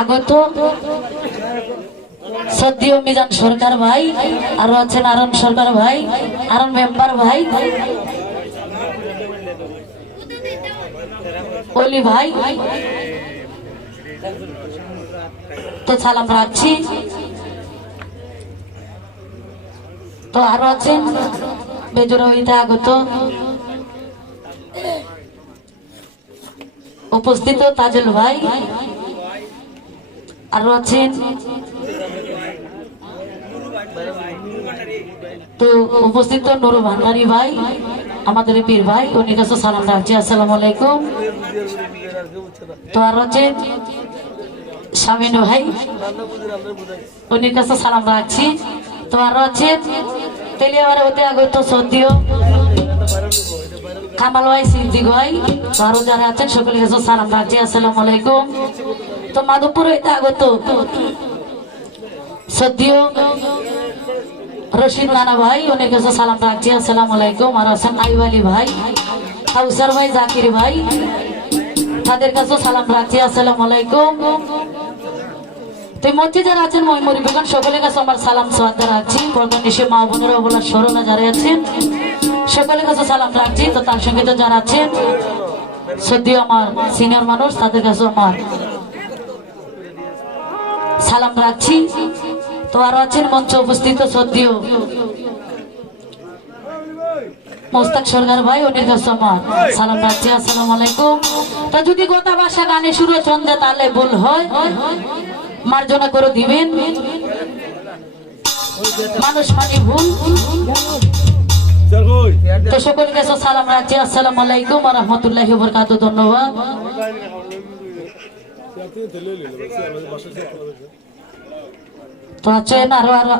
আগত সদ্য মিজান সরকার ভাই, আরো আছেন আরন সরকার ভাই, আরন মেম্বার ভাই, অলি ভাই, তো সালাম রাখছি। তো আরো আছেন বেজুরহিতে আগত উপস্থিত তাজুল ভাই, আরো আছেন তো উপস্থিত নুরু ভান্ডারী ভাই, আমাদের পীর ভাই, উনি কাছে সালাম রাখছি, আসসালামু আলাইকুম। তো আরো আছেন শামিন ভাই, উনি কাছে সালাম রাখছি। তো আরো আছেন তেলিয়াবার হতে আগত সদ্য কামাল ভাই, সিদ্দিক ভাই, আরো যারা আছেন সকলের কাছে সালাম রাখছি, আসসালামু আলাইকুম। তো মাধবপুর হইতে আগত সদ্য রশিদ নানা ভাই, উনি কাছে সালাম রাখছি, আসসালামু আলাইকুম। আর আছেন আইব আলী ভাই, কাউসার ভাই, জাকির ভাই, তাদের কাছে সালাম রাখছি, আসসালামু আলাইকুম। তো মঞ্চে যারা আছেন ময়মুরি বেগম, সকলের কাছে আমার সালাম শ্রদ্ধা রাখছি। পর্দার নিশে মা বোনেরা অবলা সরলা যারা আছেন সকলের কাছে সালাম রাখছি। তো তার সঙ্গে তো যারা আছেন সদ্য আমার সিনিয়র মানুষ, তাদের কাছে আমার সালাম রাখছি। তো আরো আছেন মঞ্চে উপস্থিত সদ্য মোস্তাক সরকার ভাই, উনির কাছে আমার সালাম রাখছি, আসসালামু আলাইকুম। তা যদি গোটা ভাষা গানে সুর ছন্দে তাহলে ভুল হয়, মার্জনা করে দিবেন, মানুষ মানে ভুল। তো সকলের কাছে সালাম রাখছি, আসসালামু আলাইকুম ওয়া রাহমাতুল্লাহি ওয়া বারাকাতুহু। ধন্যবাদ। তো আছেন আরো আরো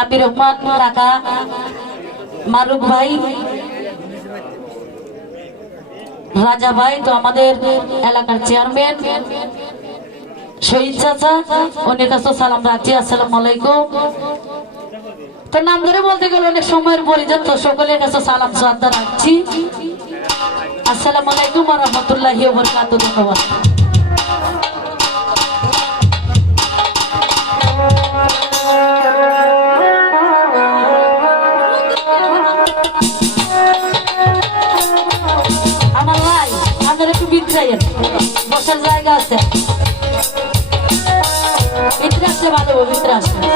আবির রহমান কাকা, মারুফ ভাই, রাজা ভাই, তো আমাদের এলাকার চেয়ারম্যান শহীদ চাচা, উনির কাছে সালাম রাখছি, আসসালামু আলাইকুম। তো নাম ধরে বলতে গেলে অনেক সময়ের প্রয়োজন, তো সকলের কাছে সালাম শ্রদ্ধা রাখছি, আসসালামু আলাইকুম ওয়া রাহমাতুল্লাহি ওয়া বারাকাতুহু। ধন্যবাদ। আমার ভাই আপনারা একটু বিদ্রাইয়েন, বসার জায়গা আছে, ভিতরে আসলে ভালো, ভিতরে আসলে